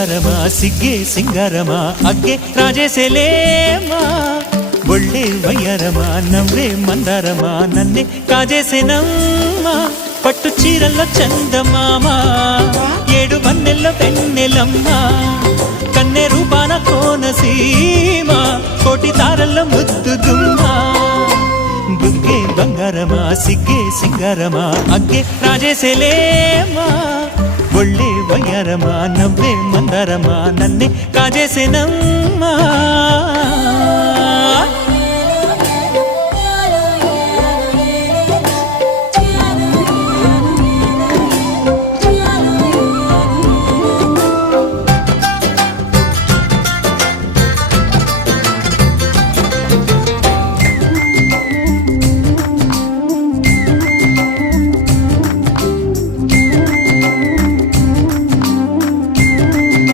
ಬಂಗಾರಮ ಸಿಗ್ಗೆ ಸಿಂಗಾರಮ ಅಗ್ಗೆ ರಾಜೇಸೆಲೇಮಾ ಒಳ್ಳೆ ವಯ್ಯಾರಮ ನವ್ವే మందారమ నన్నే కాజేసేనమ్మ పట్టు చీరల్లో చందమామ ఏడు వన్నెల్లో వెన్నెలమ్మ కన్నె రూపాన కోనసీమ కోటి తారల్లో ముద్దుగుమ్మ బుగ్గే బంగారమ సిగ్గే సింగారమ అగ్గే రాజేసెలేమా ಒಳ್ಳೆ ವಯ್ಯಾರಮ ನವ್ವే ಮಂದಾರಮ ನನ್ನೇ ಕಾಜೇಸೆನಮ್ಮ